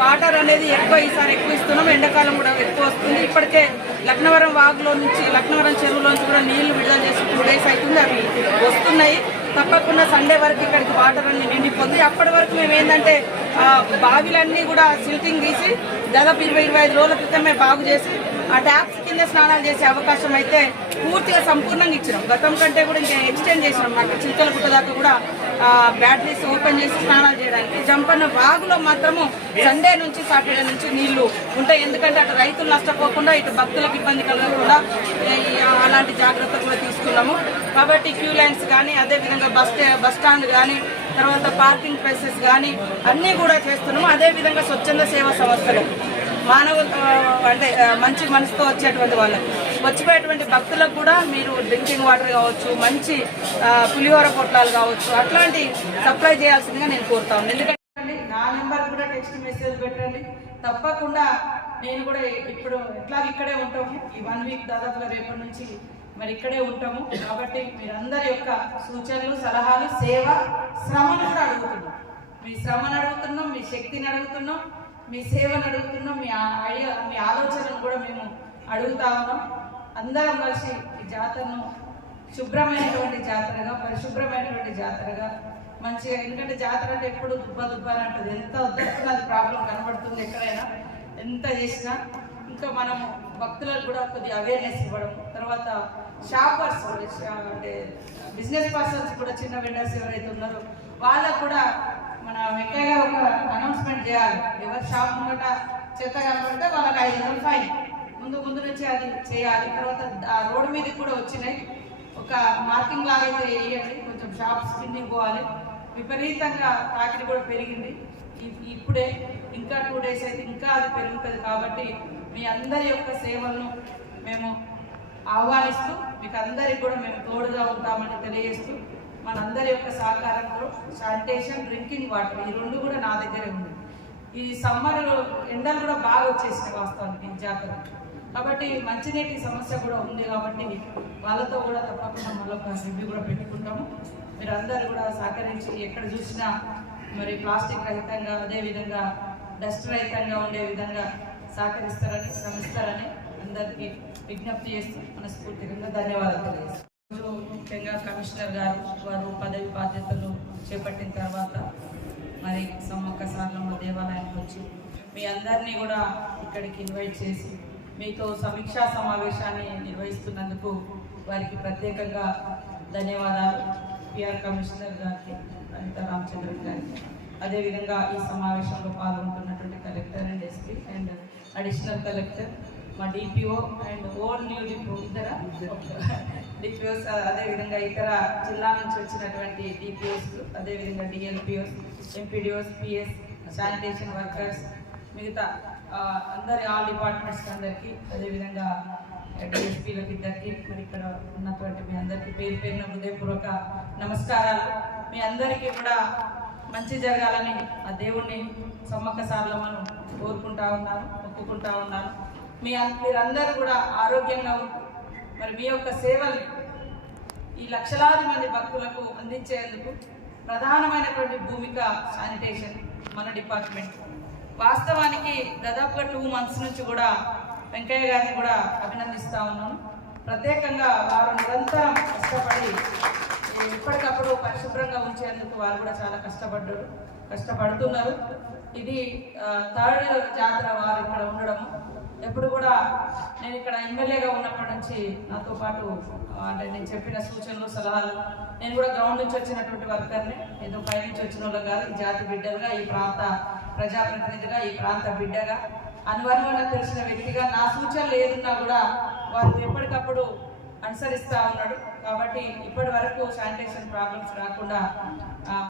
Water అనేది ఈసారి ఎక్కువ ఇస్తున్నాం. ఎండాకాలం కూడా ఎక్కువ వస్తుంది. ఇప్పటికే లక్నవరం వాగులో నుంచి లక్నవరం చెరువులో నుంచి కూడా నీళ్లు విడుదల చేసి 2 days అవుతుంది. అవి వస్తున్నాయి. తప్పకుండా సండే వరకు ఇక్కడికి వాటర్ అన్ని నిండిపోతుంది. అప్పటి వరకు మేము ఏంటంటే బావిలన్నీ కూడా సిల్టింగ్ తీసి దాదాపు 20-25 రోజుల క్రితమే బాగు చేసి ఆ ట్యాప్స్ కింద స్నానాలు చేసే అవకాశం అయితే పూర్తిగా సంపూర్ణంగా ఇచ్చినాం. గతం కంటే కూడా ఇంకా ఎక్స్టెండ్ చేసినాం. నాకు చిలకల గుట్ట దాకా కూడా బ్యాటరీస్ ఓపెన్ చేసి స్నానాలు చేయడానికి. జంపన్న వాగులో మాత్రము సండే నుంచి సాటర్డే నుంచి నీళ్లు ఉంటాయి. ఎందుకంటే అటు రైతులు నష్టపోకుండా ఇటు భక్తులకు ఇబ్బంది కలగకుండా అలాంటి జాగ్రత్తలు కూడా తీసుకున్నాము. కాబట్టి క్యూ లైన్స్ కానీ అదేవిధంగా బస్ స్టాండ్ కానీ తర్వాత పార్కింగ్ ప్లేసెస్ కానీ అన్నీ కూడా చేస్తున్నాము. అదేవిధంగా స్వచ్ఛంద సేవా సంస్థలు అంటే మంచి మనసుతో వచ్చేటువంటి వాళ్ళకు వచ్చిపోయేటువంటి భక్తులకు కూడా మీరు డ్రింకింగ్ వాటర్ కావచ్చు, మంచి పులిహోర పొట్లాలు కావచ్చు, అట్లాంటి సప్లై చేయాల్సిందిగా నేను కోరుతాను. ఎందుకంటే నా నెంబర్ కూడా టెక్స్ట్ మెసేజ్ పెట్టండి. తప్పకుండా నేను కూడా ఇప్పుడు ఎట్లా ఇక్కడే ఉంటాము. ఈ 1 week దాదాపుగా రేపటి నుంచి మరి ఇక్కడే ఉంటాము. కాబట్టి మీరందరి యొక్క సూచనలు, సలహాలు, సేవ, శ్రమను కూడా అడుగుతున్నాం. మీ శ్రమను అడుగుతున్నాం, మీ శక్తిని అడుగుతున్నాం, మీ సేవను అడుగుతున్నాం, మీ ఆలోచనను కూడా మేము అడుగుతా ఉన్నాం. అందరం కలిసి ఈ జాతరను శుభ్రమైనటువంటి జాతరగా, పరిశుభ్రమైనటువంటి జాతరగా మంచిగా, ఎందుకంటే జాతర అంటే ఎప్పుడు దుబ్బ అని అంటుంది. ఎంత వద్దనుకున్నా అది ప్రాబ్లం కనబడుతుంది ఎక్కడైనా, ఎంత చేసినా. ఇంకా మనము భక్తులకు కూడా కొద్దిగా అవేర్నెస్ ఇవ్వడం, తర్వాత షాపర్స్ అంటే బిజినెస్ పర్సన్స్ కూడా చిన్న వెండర్స్ ఎవరైతే ఉన్నారో వాళ్ళకు కూడా మన వెంకయ్య గారు ఒక అనౌన్స్మెంట్ చేయాలి. ఎవరు షాప్ ముంగట చెత్త కనబడితే వాళ్ళకి 500 ఫైన్ ముందు నుంచి అది చేయాలి. తర్వాత ఆ రోడ్డు మీదకి కూడా వచ్చినాయి. ఒక మార్కింగ్ లాగా అయితే వేయండి. కొంచెం షాప్స్ కిందికి పోవాలి. విపరీతంగా తాకిడి కూడా పెరిగింది. ఇప్పుడే ఇంకా 2 days అయితే ఇంకా అది పెరుగుతుంది. కాబట్టి మీ అందరి యొక్క సేవలను మేము ఆహ్వానిస్తూ మీకు అందరికి కూడా మేము తోడుగా ఉంటామని తెలియజేస్తూ, మనందరి యొక్క సహకారంతో శానిటేషన్, డ్రింకింగ్ వాటర్ ఈ 2 కూడా నా దగ్గరే ఉంది. ఈ సమ్మర్ ఎండలు కూడా బాగా వచ్చేసినాయి వాస్తవానికి జాతర. కాబట్టి మంచినీటి సమస్య కూడా ఉంది. కాబట్టి వాళ్ళతో కూడా తప్పకుండా మళ్ళొక రివ్యూ కూడా పెట్టుకుంటాము. మీరు అందరూ కూడా సహకరించి ఎక్కడ చూసినా మరి ప్లాస్టిక్ రహితంగా, అదేవిధంగా డస్ట్ రహితంగా ఉండే విధంగా సహకరిస్తారని, శ్రమిస్తారని అందరికీ విజ్ఞప్తి చేస్తూ మనస్ఫూర్తిగా ధన్యవాదాలు తెలియజేస్తాను. ముఖ్యంగా కమిషనర్ గారు వారు పదవి బాధ్యతలు చేపట్టిన తర్వాత మరి సమ్మక్క సారలమ్మ దేవాలయానికి వచ్చి మీ అందరినీ కూడా ఇక్కడికి ఇన్వైట్ చేసి మీతో సమీక్షా సమావేశాన్ని నిర్వహిస్తున్నందుకు వారికి ప్రత్యేకంగా ధన్యవాదాలు. పిఆర్ కమిషనర్ గారికి, అనితా రామచంద్రన్ గారికి, అదేవిధంగా ఈ సమావేశంలో పాల్గొంటున్నటువంటి collector and SP and additional collector, మా DPO and own new DPO ఇతర డిపిఓస్, అదేవిధంగా ఇతర జిల్లా నుంచి వచ్చినటువంటి డిపిఓస్, అదేవిధంగా DLPOs, MPDOs, PS, sanitation workers, మిగతా అందరి ఆల్ డిపార్ట్మెంట్స్ అందరికీ, అదేవిధంగా డిఎస్పీలకు ఇద్దరికి, మరి ఇక్కడ ఉన్నటువంటి మీ అందరికీ పేరున హృదయపూర్వక నమస్కారాలు. మీ అందరికీ కూడా మంచి జరగాలని ఆ దేవుణ్ణి సమ్మక్క సారలమ్మను కోరుకుంటా ఉన్నాను, మొక్కుకుంటా ఉన్నాను. మీరందరూ కూడా ఆరోగ్యంగా ఉంటూ మరి మీ యొక్క సేవల్ని ఈ లక్షలాది మంది భక్తులకు అందించేందుకు ప్రధానమైనటువంటి భూమిక శానిటేషన్ మన డిపార్ట్మెంట్. వాస్తవానికి దాదాపుగా 2 months నుంచి కూడా వెంకయ్య గారిని కూడా అభినందిస్తూ ఉన్నాను. ప్రత్యేకంగా వారు నిరంతరం కష్టపడి ఎప్పటికప్పుడు పరిశుభ్రంగా ఉంచేందుకు వారు కూడా చాలా కష్టపడుతున్నారు. ఇది 3rd జాతర వారు ఇక్కడ ఉండడము. ఎప్పుడు కూడా నేను ఇక్కడ ఎమ్మెల్యేగా ఉన్నప్పటి నుంచి నాతో పాటు అంటే నేను చెప్పిన సూచనలు, సలహాలు, నేను కూడా గ్రౌండ్ నుంచి వచ్చినటువంటి వర్కర్ని, ఏదో పై నుంచి వచ్చిన వాళ్ళు కాదు. ఈ జాతి బిడ్డలుగా, ఈ ప్రాంత ప్రజాప్రతినిధిగా, ఈ ప్రాంత బిడ్డగా, అనువనువన తెలిసిన వ్యక్తిగా నా సూచనలు ఏదున్నా కూడా వారు ఎప్పటికప్పుడు అనుసరిస్తూ ఉన్నాడు. కాబట్టి ఇప్పటి వరకు శానిటేషన్ ప్రాబ్లమ్స్ రాకుండా